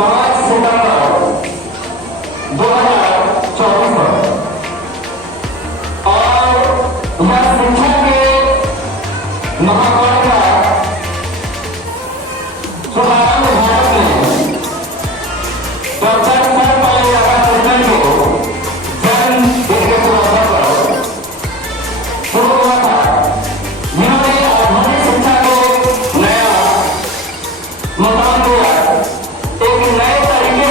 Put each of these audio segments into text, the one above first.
5 सितंबर 2024 को और यह शिक्षा के महाकाव्य का शुभारंभ भारत में डॉक्टर सर्वपल्ली राधाकृष्णन को जन्म दिन के अवसर पर शुरू हुआ था। जिन्होंने आधुनिक शिक्षा को नया मकान दिया, एक नए तरीके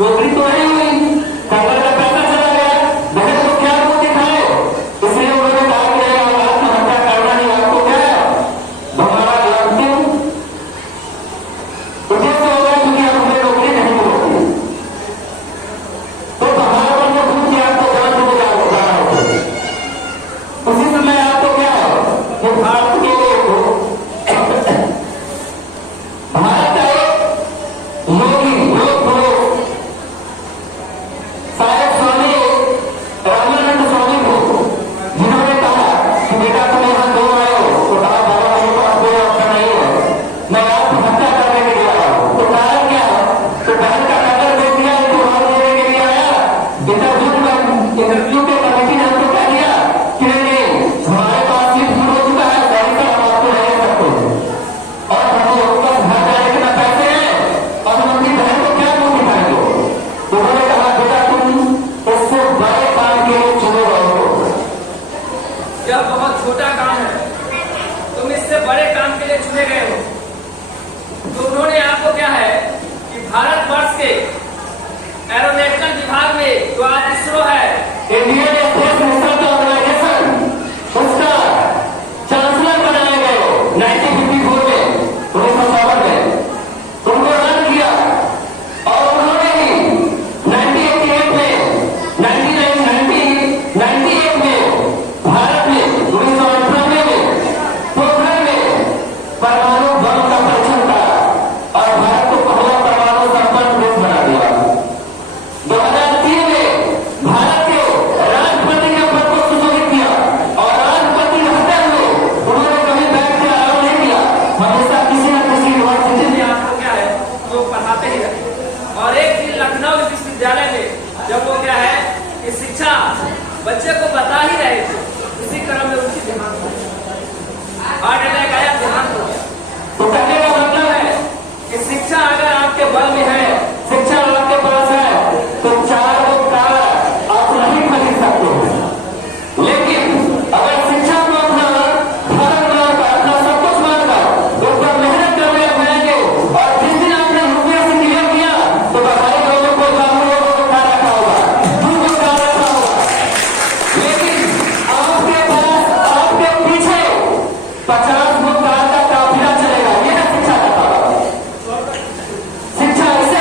नौकरी तो नहीं हुई, कंगन का पैसा चला गया, बहन को क्या मुंह दिखाए? इसलिए उन्होंने कहा कि नहीं, अब आत्महत्या करना नहीं, आपको क्या है हमारा अंतिम उद्देश्य होगा, क्योंकि अब हमें नौकरी नहीं मिलती। तो पहाड़ पर जो घूम के आपको जान को जाना होगा, उसी समय आपको क्या है कि भारत के भारत का एक योगी योग गुरु साहेब स्वामी रामानंद स्वामी को, जिन्होंने कहा कि बेटा तुम यहाँ क्यों आए हो? तो कहा बाबा मेरे पास कोई ऑप्शन नहीं है, मैं आत्महत्या करने के लिए आया हूँ। तो कारण क्या है? तो बहन का नगर दे दिया, वहां देने के लिए आया। इंटरव्यू के कमेटी ने हमको क्या दिया कि नहीं हमारे पास सीट फुल हो चुका है, सॉरी सर हम आपको नहीं सकते, और हमें ऊपर घर जाने के ना पैसे हैं, और हम अपनी बहन को क्या मुंह दिखाएंगे? तो उन्होंने कहा बेटा तुम इससे बड़े काम के लिए चुने रहो। यह बहुत छोटा काम है, तुम इससे बड़े काम के लिए चुने गए हो। तो उन्होंने आपको क्या है कि भारतवर्ष के एरोनॉटिकल विभाग में जो आज इसरो है, इंडियन स्पेस रिसर्च ऑर्गेनाइजेशन, उसका चांसलर बनाए गए हो 1954 में, 1957 में उनको रन किया, और उन्होंने ही 1988 में 1998 में भारत में 1998 में पोखरण में परमाणु बम का परीक्षण करा और भारत को पहला परमाणु संपन्न देश बना दिया। 2003 में भारत के राष्ट्रपति के पद को सुशोभित किया, और राष्ट्रपति रहते हुए उन्होंने कभी बैठ के आराम नहीं किया, हमेशा किसी न किसी यूनिवर्सिटी जिसमें आपको क्या है वो पढ़ाते ही रहे। और एक दिन लखनऊ विश्वविद्यालय में जब वो क्या है कि शिक्षा बच्चे को बता ही रहे थे, उसी क्रम में उनकी देहांत हो गया, हार्ट अटैक आया, देहांत हो गया। तो कहने का मतलब है कि शिक्षा अगर आपके बल में है, शिक्षा आपके पास है तो चार वो कार आप नहीं खरीद सकते हैं, लेकिन अगर शिक्षा को अपना धर्म मानकर, अपना सब कुछ मानकर उस पर मेहनत करने लगेंगे, और जिस दिन आपने रुपये से क्लियर किया तो बधाई लोगों को बाबू लोगों को खा रखा होगा, दूध को खा रखा होगा, लेकिन आपके पास आपके पीछे 50 वो कार का काफिला चलेगा। ये है शिक्षा का काम। शिक्षा इसे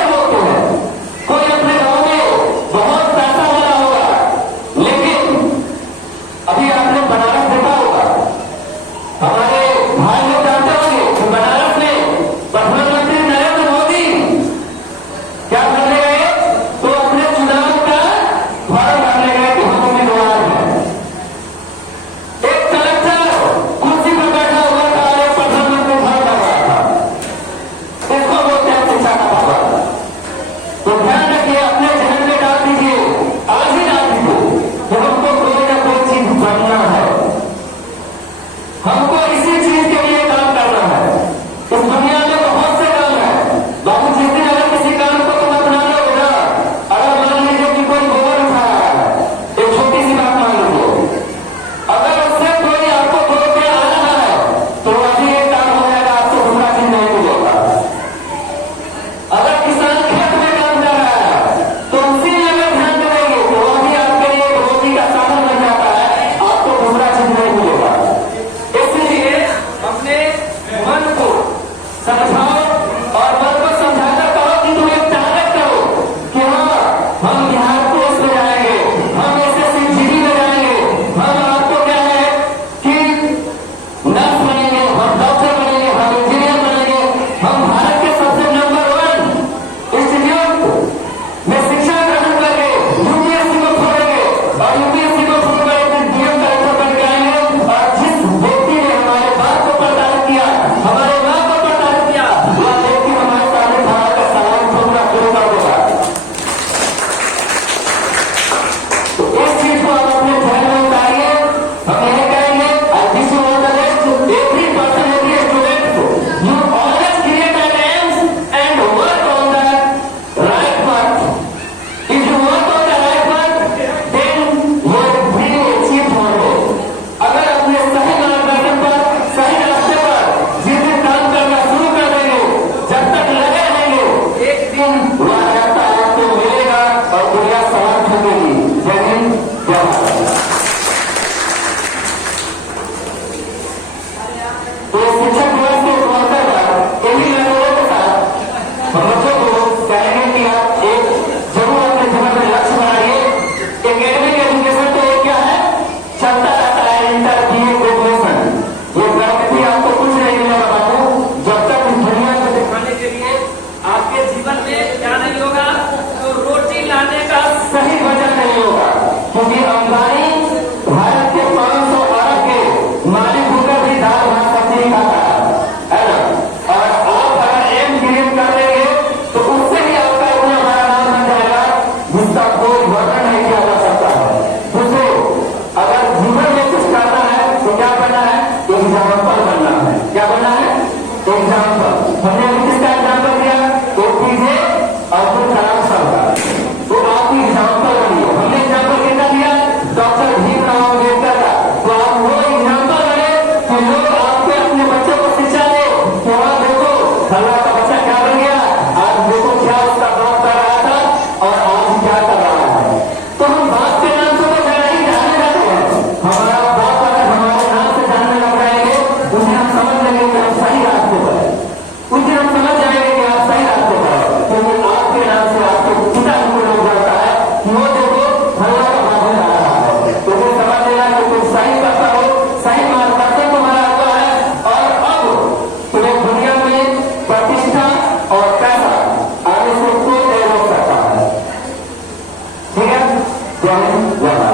जय जवान।